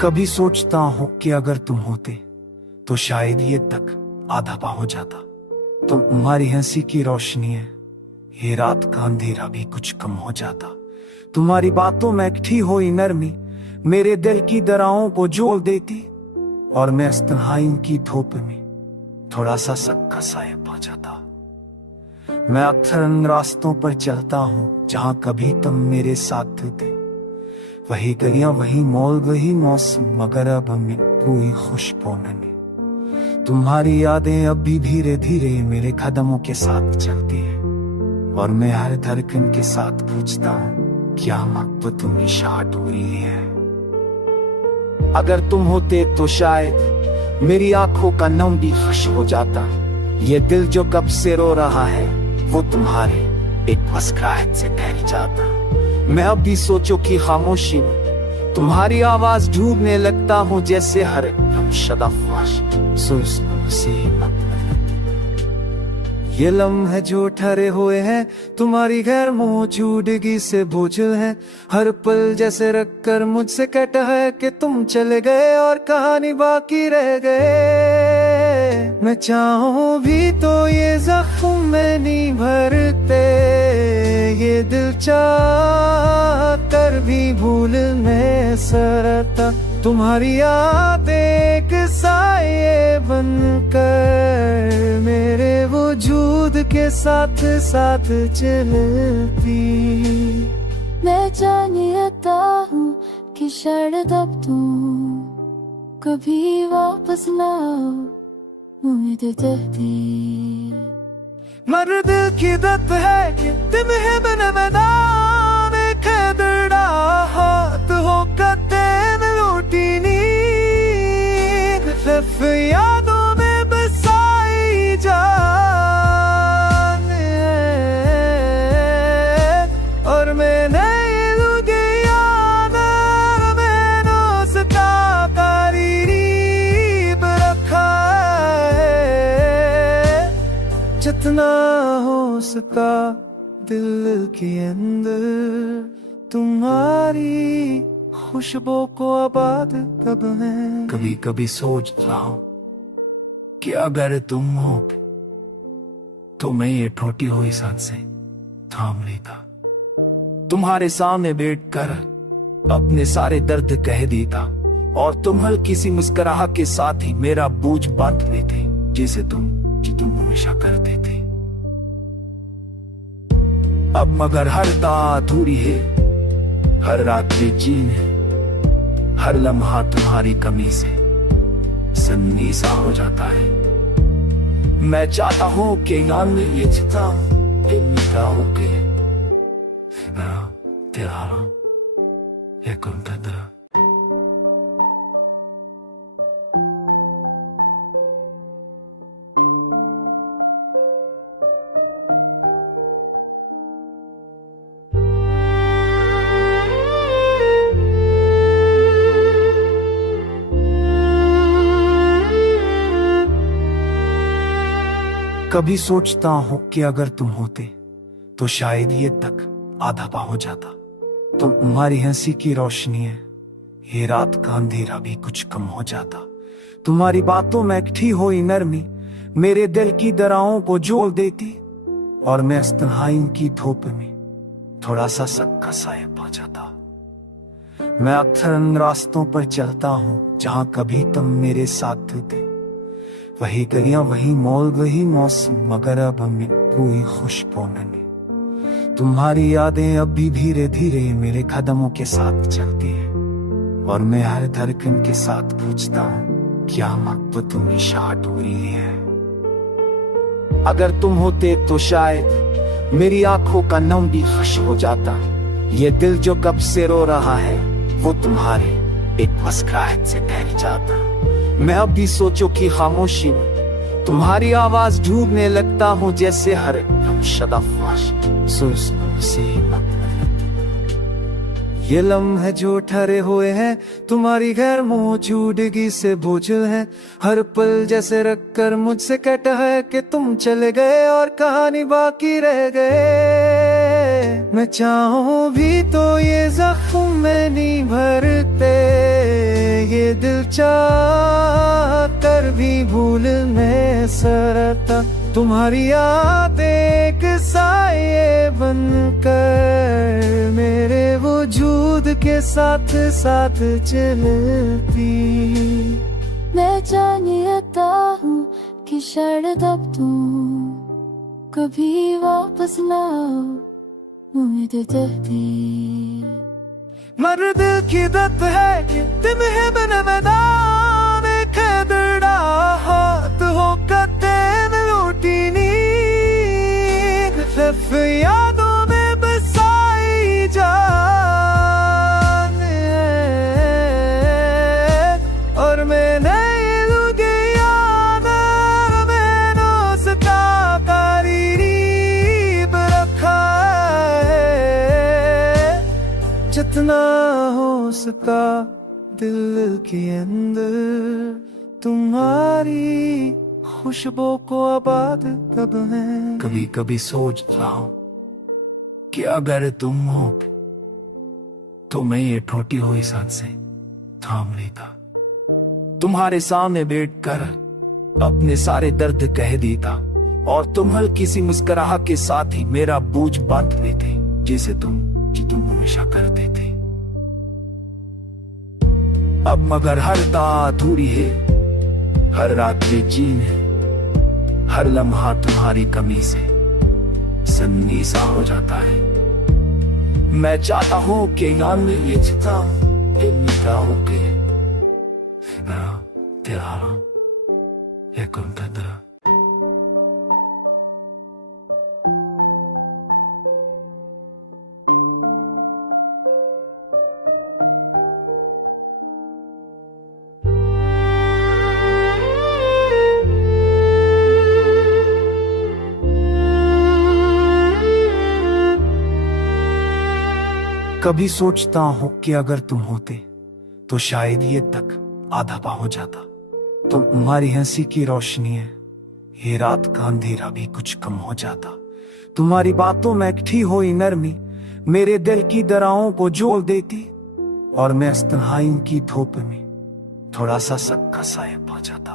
कभी सोचता हूँ कि अगर तुम होते तो शायद ये तक आधा पा हो जाता। तुम्हारी हंसी की रोशनी है, ये रात का अंधेरा भी कुछ कम हो जाता। तुम्हारी बातों में इकट्ठी हुई नरमी मेरे दिल की दरारों को जोड़ देती, और मैं इस तन्हाई की धूप में थोड़ा सा सबका साया पा जाता। मैं अक्सर उन रास्तों पर चलता हूँ जहाँ कभी तुम मेरे साथ थे, वही गलियां वही मॉल वही मौसम, मगर अब हमें कोई खुशबू नहीं। तुम्हारी यादें अब भी धीरे धीरे मेरे कदमों के साथ चलती है, और मैं हर धड़कन के साथ पूछता हूँ क्या मोहब्बत हमेशा अधूरी है। अगर तुम होते तो शायद मेरी आंखों का नम भी खुश हो जाता। ये दिल जो कब से रो रहा है वो तुम्हारे एक मुस्कुराहट से ठहर जाता। मैं अब भी सोचो कि खामोशी में तुम्हारी आवाज ढूंढने लगता हूँ, जैसे हर ये लम्हे जो ठहरे हुए हैं तुम्हारी गैर मौजूदगी से बोझल है। हर पल जैसे रख कर मुझसे कहता है कि तुम चले गए और कहानी बाकी रह गए। मैं चाहूं भी तो ये जख्म में नहीं भरते, ये दिल चाह कर भी भूल में सरता। तुम्हारी याद एक साये बनकर मेरे वजूद के साथ साथ चलती। मैं जानता हूँ कि शायद अब तुम कभी वापस ना आओ, उम्मीद रहती। मर दिल की दत है कि तुम है बन मैदान खदड़ा हाथ हो कतेन लूटी नींद, सिर्फ यादों में बसाई जान है। और मैंने लुगे याद मैंने उसका करीब रखा है, जितना हो सका दिल के अंदर तुम्हारी खुशबू को आबाद कब है। कभी कभी सोचता हूँ कि अगर तुम हो तो मैं ये टूटी हुई सांसें थाम लेता, तुम्हारे सामने बैठकर अपने सारे दर्द कह देता, और तुम हल्की सी मुस्कुराहट के साथ ही मेरा बोझ बांट लेते, जैसे तुम हमेशा करते थे। अब मगर हर रात अधूरी है, हर रात बेचैन है, हर लम्हा तुम्हारी कमी से सन्नी सा हो जाता है। मैं चाहता हूँ कि याद में ये चिता मीठा हो के तेरा ये कुंतरा। कभी सोचता हूँ कि अगर तुम होते तो शायद ये तक आधा पा हो जाता। तुम्हारी हंसी की रोशनी है, ये रात का अंधेरा भी कुछ कम हो जाता। तुम्हारी बातों में इकट्ठी हुई नरमी मेरे दिल की दरारों को जोड़ देती, और मैं इस तन्हाई की धूप में थोड़ा सा सबका साया पा जाता। मैं अक्सर उन रास्तों पर चलता हूँ जहाँ कभी तुम मेरे साथ थे, वही गलियां वही मॉल वही मौसम, मगर अब हमें कोई खुशबू नहीं। तुम्हारी यादें अब भी धीरे धीरे मेरे कदमों के साथ चलती है, और मैं हर धड़कन के साथ पूछता हूँ क्या मोहब्बत हमेशा अधूरी है। अगर तुम होते तो शायद मेरी आंखों का नम भी खुश हो जाता। ये दिल जो कब से रो रहा है वो तुम्हारे एक मुस्कुराहट से ठहर जाता। मैं अब भी सोचो कि खामोशी में तुम्हारी आवाज ढूंढने लगता हूँ, जैसे हर ये लम्हे जो ठहरे हुए हैं तुम्हारी गैर मौजूदगी से बोझल है। हर पल जैसे रख कर मुझसे कहता है कि तुम चले गए और कहानी बाकी रह गए। मैं चाहूं भी तो ये जख्म में नहीं भरते, ये दिल चाह कर भी भूलने सरता, तुम्हारी याद एक साये बनकर मेरे वजूद के साथ साथ चलती। मैं जानता हूँ कि शायद अब तुम कभी वापस ना आओ, उम्मीद रहती। मर्द की दत है कि तुम है बन मैदान खदड़ा, हाथ हो कते में लौटी नींद, सिर्फ यादों में बसाई जान है। और मैंने जितना हो सका दिल के अंदर तुम्हारी खुशबू को आबाद कब है। कभी कभी सोचता हूँ कि अगर तुम हो तो मैं ये टूटी हुई सांसें थाम लेता, तुम्हारे सामने बैठकर अपने सारे दर्द कह देता, और तुम हल्की सी मुस्कुराहट के साथ ही मेरा बोझ बांध लेते, जैसे तुम हमेशा करते थे। अब मगर हर रात अधूरी है, हर रात बेचैन है, हर लम्हा तुम्हारी कमी से सन्नी सा हो जाता है। मैं चाहता हूँ कि याद में ये चिता हो के तेरा तरह। कभी सोचता हूँ कि अगर तुम होते तो शायद ये तक आधा पा हो जाता, तो तुम्हारी हंसी की रोशनी है, ये रात का अंधेरा भी कुछ कम हो जाता। तुम्हारी बातों में इकट्ठी हुई नरमी मेरे दिल की दरारों को जोड़ देती, और मैं इस तन्हाई की धूप में थोड़ा सा सक्का साया पा जाता।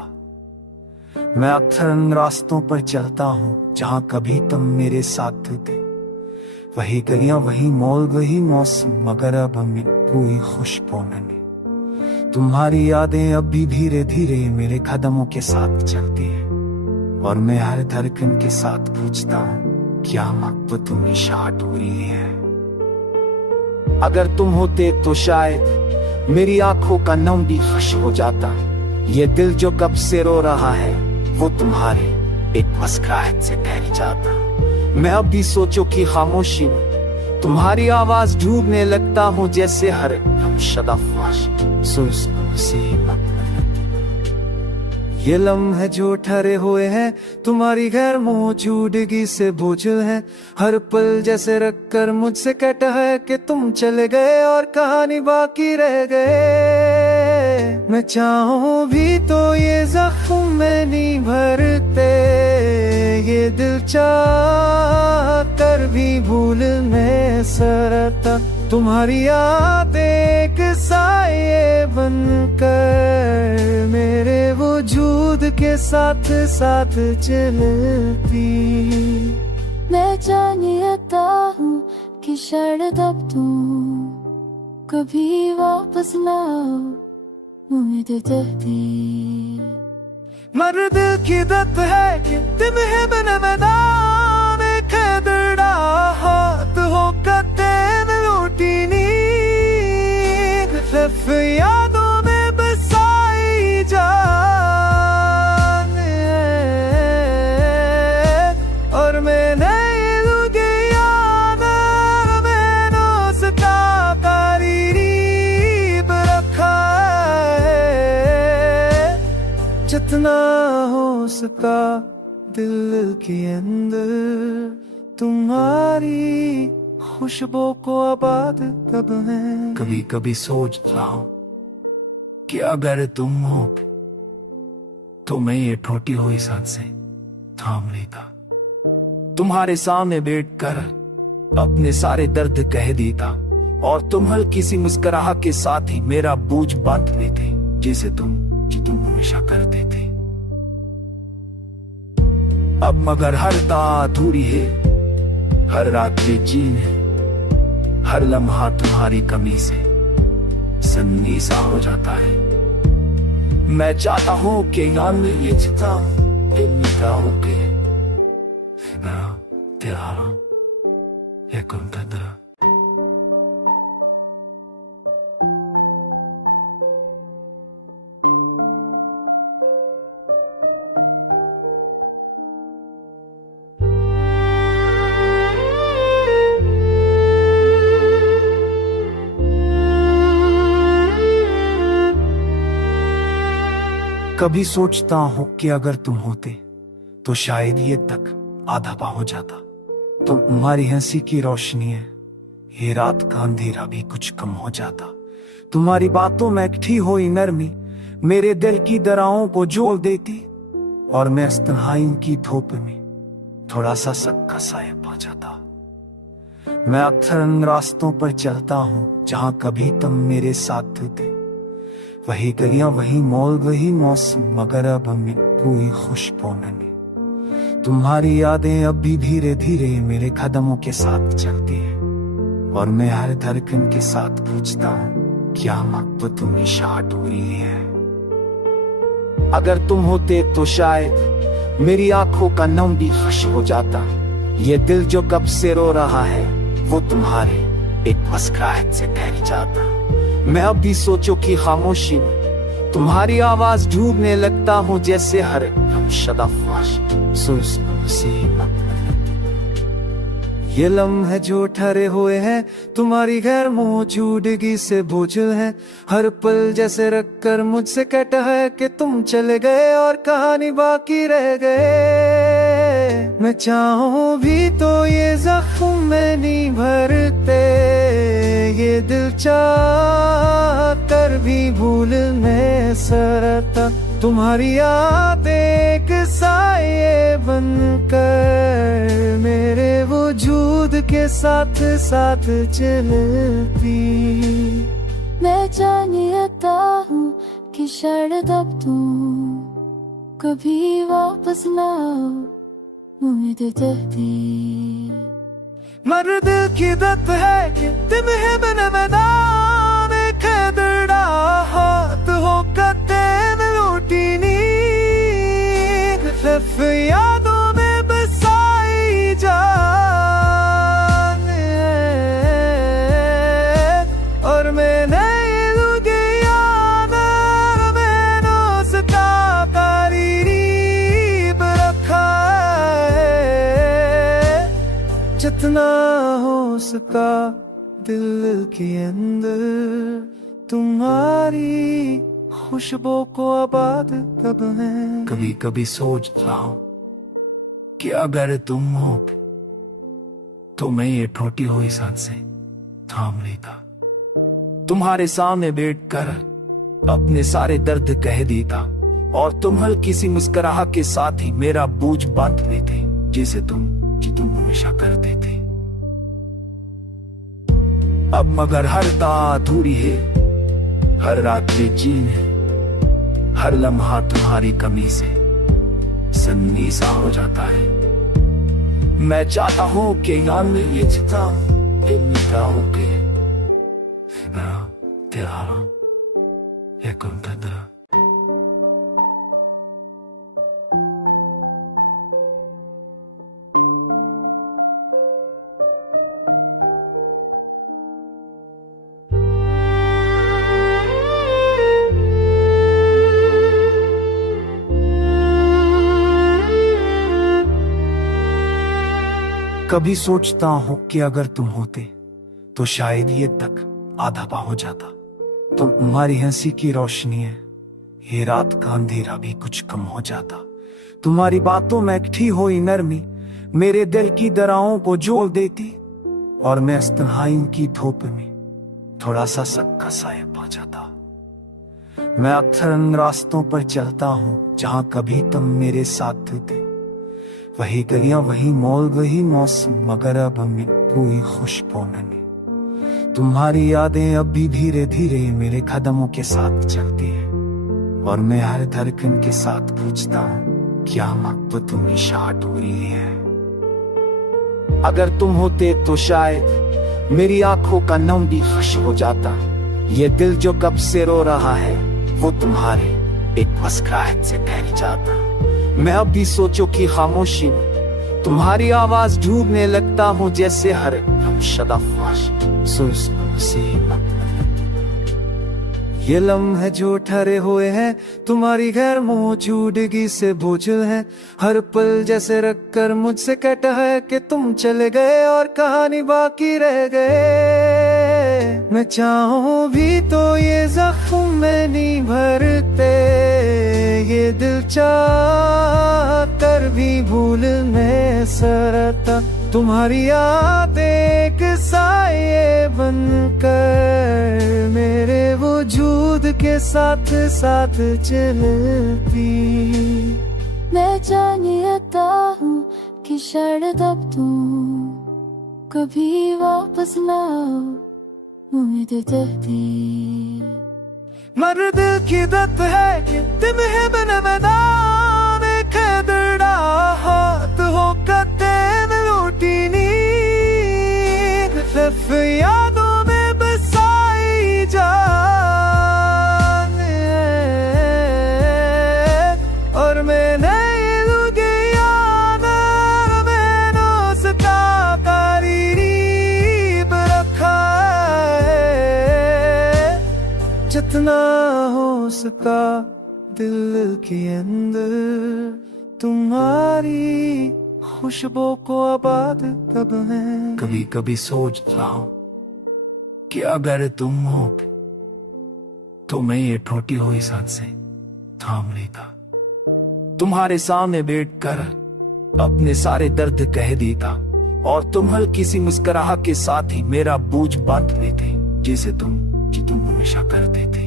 मैं अक्सर उन रास्तों पर चलता हूँ जहाँ कभी तुम मेरे साथ थे, वही गलियां वही मॉल वही मौसम, मगर अब हमें कोई खुशबू नहीं। तुम्हारी यादें अब भी धीरे धीरे मेरे कदमों के साथ चलती हैं, और मैं हर धड़कन के साथ पूछता हूँ क्या मोहब्बत हमेशा अधूरी है। अगर तुम होते तो शायद मेरी आंखों का नम भी खुश हो जाता, ये दिल जो कब से रो रहा है वो तुम्हारे एक मुस्कुराहट से ठहर जाता। मैं अब भी सोचो कि खामोशी में तुम्हारी आवाज ढूंढने लगता हूँ, जैसे हर ये लम्हे जो ठहरे हुए हैं तुम्हारी गैर मौजूदगी से बोझल है, हर पल जैसे रख कर मुझसे कहता है कि तुम चले गए और कहानी बाकी रह गए। मैं चाहूं भी तो ये जख्म में नहीं भरते, ये दिल चाह कर भी भूलने सरता, तुम्हारी याद एक साये बनकर मेरे वजूद के साथ साथ चलती। मैं जानता हूँ कि शायद अब तुम कभी वापस ना आओ, उम्मीद रहती। मर्द की दत है कि तुम है बन मैदान खदड़ा, हाथ हो कते में लौटी नींद, सिर्फ यादों में बसाई जान है। और मैंने जितना हो सका दिल के अंदर तुम्हारी खुशबू को आबाद कब है। कभी कभी सोचता हूँ कि अगर तुम हो तो मैं ये टूटी हुई सांसें थाम लेता, तुम्हारे सामने बैठकर अपने सारे दर्द कह देता, और तुम हल्की सी मुस्कुराहट के साथ ही मेरा बोझ बांध लेते, जैसे तुम हमेशा करते थे। अब मगर हर रात अधूरी है, हर रात बेचैन है, हर लम्हा तुम्हारी कमी से सन्नी सा हो जाता है। मैं चाहता हूँ कि याद में ये चिता मीठा हो के तेरा एक उनका कभी सोचता हूँ कि अगर तुम होते तो शायद ये तक आधा पा हो जाता। तो तुम्हारी हंसी की रोशनी है, ये रात का अंधेरा भी कुछ कम हो जाता। तुम्हारी बातों में इकट्ठी हुई नरमी मेरे दिल की दरारों को जोड़ देती, और मैं इस तन्हाई की धूप में थोड़ा सा सक्का साया पा जाता। मैं अक्सर उन रास्तों पर चलता हूँ जहाँ कभी तुम मेरे साथ थे, वही गलियां, वही मॉल, वही मौसम, मगर अब हमें कोई खुशबू नहीं। तुम्हारी यादें अब भी धीरे धीरे मेरे कदमों के साथ चलती हैं, और मैं हर धड़कन के साथ पूछता हूँ क्या मोहब्बत हमेशा अधूरी है। अगर तुम होते तो शायद मेरी आंखों का नम भी खुश हो जाता। ये दिल जो कब से रो रहा है वो तुम्हारे एक मुस्कुराहट से ठहर जाता। मैं अब भी सोचो कि खामोशी में तुम्हारी आवाज ढूंढने लगता हूँ, जैसे हर ये लम्हे जो ठहरे हुए हैं तुम्हारी गैर मौजूदगी से बोझल है। हर पल जैसे रख कर मुझसे कहता है कि तुम चले गए और कहानी बाकी रह गए। मैं चाहूं भी तो ये जख्म में नहीं भरते, ये दिल चाह कर भी भूल में सरता। तुम्हारी याद एक साये बनकर मेरे वजूद के साथ साथ चलती। मैं जानता हूँ कि शायद अब तुम कभी वापस ना आओ, उम्मीद रहती। मर्द की दत है कि तुम है बन मैदान खदड़ा हाथ हो कतेन लूटी नींद, सिर्फ यादों में बसाई जान है। और मैंने मैंने उसका करीब रखा है, जितना हो सका दिल के अंदर तुम्हारी खुशबू को आबाद कब है। कभी कभी सोचता हूँ कि अगर तुम हो तो मैं ये टूटी हुई सांसें थाम लेता, तुम्हारे सामने बैठकर अपने सारे दर्द कह देता, और तुम हल्की सी मुस्कुराहट के साथ ही मेरा बोझ बांध लेते, जैसे तुम हमेशा करते थे। अब मगर हर रात अधूरी है, हर रात बेचैन है, हर लम्हा तुम्हारी कमी से सन्नी सा हो जाता है। मैं चाहता हूँ कि याद में ये चिता मीठा हो के तेरा एक उनका कभी सोचता हूँ कि अगर तुम होते तो शायद ये तक आधा पा हो जाता। तो तुम्हारी हंसी की रोशनी है, ये रात का अंधेरा भी कुछ कम हो जाता। तुम्हारी बातों में इकट्ठी हुई नरमी मेरे दिल की दरारों को जोड़ देती, और मैं इस तन्हाई की धूप में थोड़ा सा सक्का साया पा जाता। मैं अक्सर उन रास्तों पर चलता हूँ जहाँ कभी तुम मेरे साथ थे, वही गलियां, वही मॉल, वही मौसम, मगर अब हमें कोई खुशबू नहीं। तुम्हारी यादें अब भी धीरे धीरे मेरे कदमों के साथ चलती हैं, और मैं हर धड़कन के साथ पूछता हूँ क्या मोहब्बत हमेशा अधूरी है। अगर तुम होते तो शायद मेरी आंखों का नम भी खुश हो जाता। ये दिल जो कब से रो रहा है वो तुम्हारे एक मुस्कुराहट से ठहर जाता। मैं अब भी सोचो कि खामोशी में तुम्हारी आवाज ढूंढने लगता हूँ, जैसे हर शदा ख्वाहिश ये लम्हे जो ठहरे हुए हैं तुम्हारी गैर मौजूदगी से बोझल है। हर पल जैसे रख कर मुझसे कहता है कि तुम चले गए और कहानी बाकी रह गए। मैं चाहूं भी तो ये जख्म में नहीं भरते, ये दिल चाह कर भी भूल में सरता। तुम्हारी याद एक साये बनकर मेरे वजूद के साथ साथ चलती। मैं जानता हूँ कि शायद अब तुम कभी वापस ना आओ, उम्मीद रहती। मर दिल की दत है कि तुम है बन मैदान खदड़ा हाथ हो कते लूटी नींद। सिर्फ यादों में बसाई जान और मैंने मैंने उसका करीब रखा है। जितना हो सका दिल के अंदर तुम्हारी खुशबू को आबाद कब है। कभी कभी सोचता हूँ कि अगर तुम हो तो मैं ये टूटी हुई सांसें थाम लेता, तुम्हारे सामने बैठकर अपने सारे दर्द कह देता और तुम हल्की सी मुस्कुराहट के साथ ही मेरा बोझ बांध लेते, जैसे तुम हमेशा करते थे।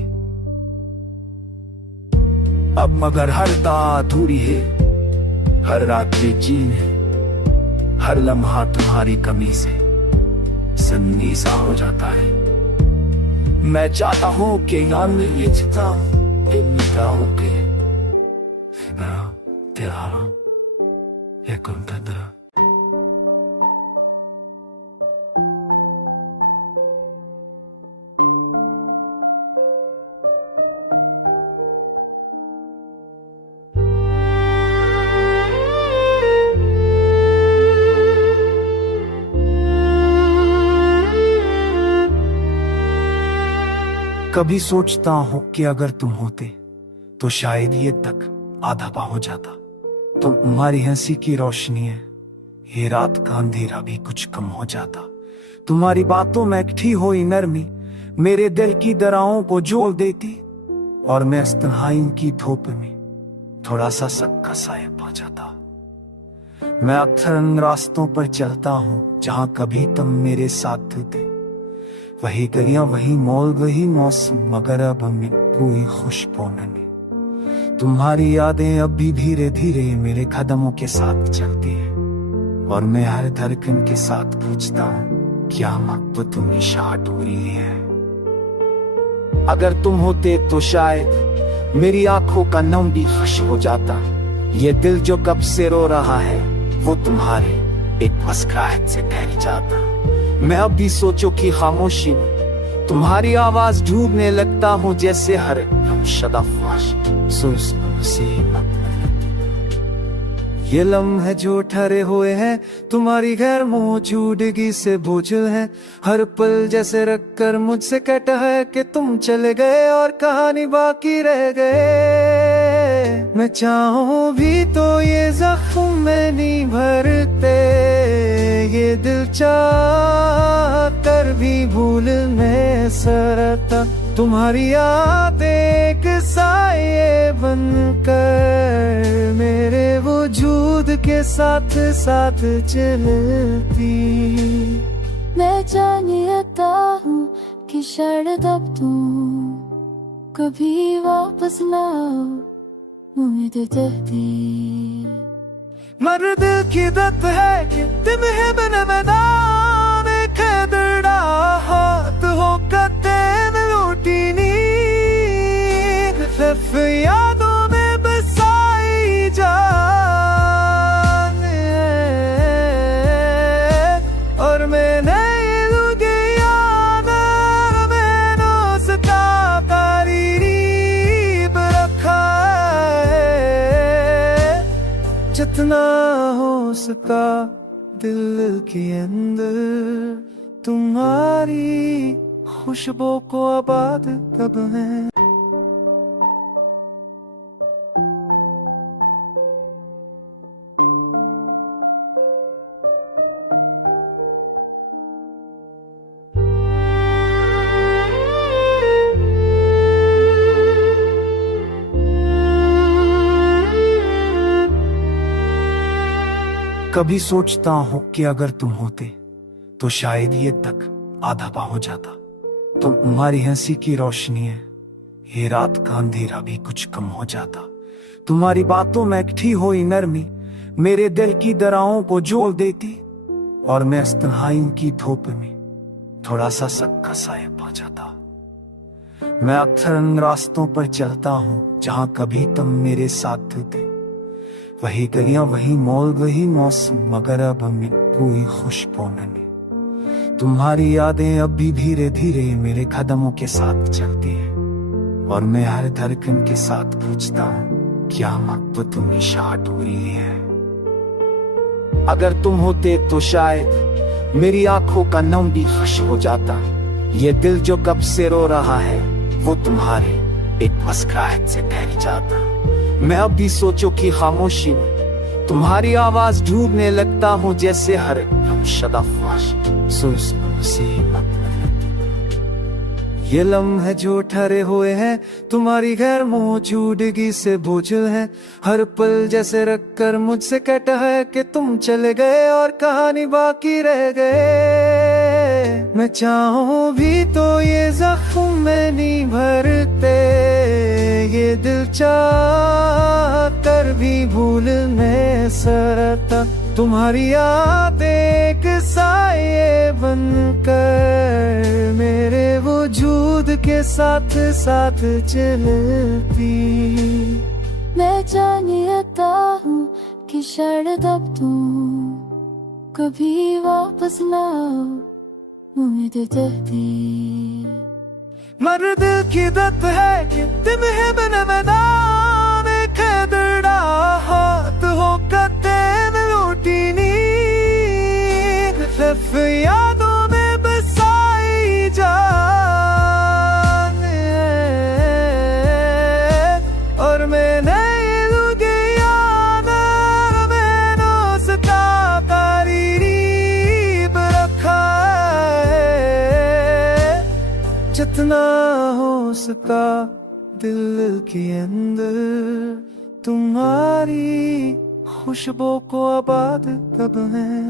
अब मगर हर दात अधूरी है, हर रात बेचैन है, हर लम्हा तुम्हारी कमी से सन्नी सा हो जाता है। मैं चाहता हूँ कि याद में ये चिता हो के तेरा ये कौन था। कभी सोचता हूँ कि अगर तुम होते तो शायद ये तक आधा पा हो जाता। तो तुम्हारी हंसी की रोशनी है, ये रात का अंधेरा भी कुछ कम हो जाता। तुम्हारी बातों में इकट्ठी हुई नरमी मेरे दिल की दरारों को जोड़ देती और मैं इस तन्हाई की धूप में थोड़ा सा सबका साया पा जाता। मैं अक्सर उन रास्तों पर चलता हूँ जहाँ कभी तुम मेरे साथ थे, वही गलियां वही मॉल वही मौसम, मगर अब हमें कोई खुशबू नहीं। तुम्हारी यादें अब भी धीरे धीरे मेरे कदमों के साथ चलती हैं और मैं हर धड़कन के साथ पूछता हूँ क्या मोहब्बत हमेशा अधूरी है। अगर तुम होते तो शायद मेरी आंखों का नम भी खुश हो जाता। ये दिल जो कब से रो रहा है वो तुम्हारे एक मुस्कुराहट से ठहर जाता। मैं अब भी सोचो कि खामोशी में तुम्हारी आवाज ढूंढने लगता हूँ, जैसे हर शदा ख्वाहिश ये लम्हे जो ठहरे हुए हैं तुम्हारी गैर मौजूदगी से बोझल है। हर पल जैसे रख कर मुझसे कहता है कि तुम चले गए और कहानी बाकी रह गए। मैं चाहूं भी तो ये जख्म में नहीं भरते, ये दिल चाह कर भी भूल में सरता। तुम्हारी याद एक साये बनकर मेरे वजूद के साथ साथ चलती। मैं जानता हूँ कि शायद अब तुम कभी वापस ना आओ, उम्मीद रहती। मर दिल की दत है कि तुम है बन मैदान खदड़ा हाथ हो कते लूटी नींद। सिर्फ जितना हो सका दिल के अंदर तुम्हारी खुशबू को आबाद कब है। कभी सोचता हूँ कि अगर तुम होते तो शायद ये तक आधा पा हो जाता। तुम तुम्हारी हंसी की रोशनी है, ये रात का अंधेरा भी कुछ कम हो जाता। तुम्हारी बातों में इकट्ठी हुई नरमी मेरे दिल की दरारों को जोड़ देती, और मैं इस तन्हाई की धूप में थोड़ा सा सक्का साया पा जाता। मैं अक्सर उन रास्तों पर चलता हूँ जहाँ कभी तुम मेरे साथ थे, वही गलियां वही मॉल वही मौसम, मगर अब हमें कोई खुशबू नहीं। तुम्हारी यादें अब भी धीरे धीरे मेरे कदमों के साथ चलती हैं, और मैं हर धड़कन के साथ पूछता हूँ क्या मोहब्बत हमेशा अधूरी है। अगर तुम होते तो शायद मेरी आंखों का नम भी खुश हो जाता। ये दिल जो कब से रो रहा है वो तुम्हारे एक मुस्कुराहट से ठहर जाता। मैं अब भी सोचो कि खामोशी में तुम्हारी आवाज ढूंढने लगता हूँ, जैसे हर ये लम्हे जो ठहरे हुए हैं तुम्हारी गैर मौजूदगी से बोझल है। हर पल जैसे रख कर मुझसे कहता है कि तुम चले गए और कहानी बाकी रह गए। मैं चाहूं भी तो ये जख्म में नहीं भरते, ये दिल चाह कर भी भूलने सरता। तुम्हारी याद एक साये बनकर मेरे वजूद के साथ साथ चलती। मैं जानता हूँ कि शायद अब तुम कभी वापस ना आओ, उम्मीद रहती। मर दिल की दत है कि तुम है बन मैदान खदड़ा हाथ हो कते लूटी नींद, सिर्फ यादों में बसाई जान है। और मैंने जितना हो सका दिल के अंदर तुम्हारी खुशबू को आबाद कब है।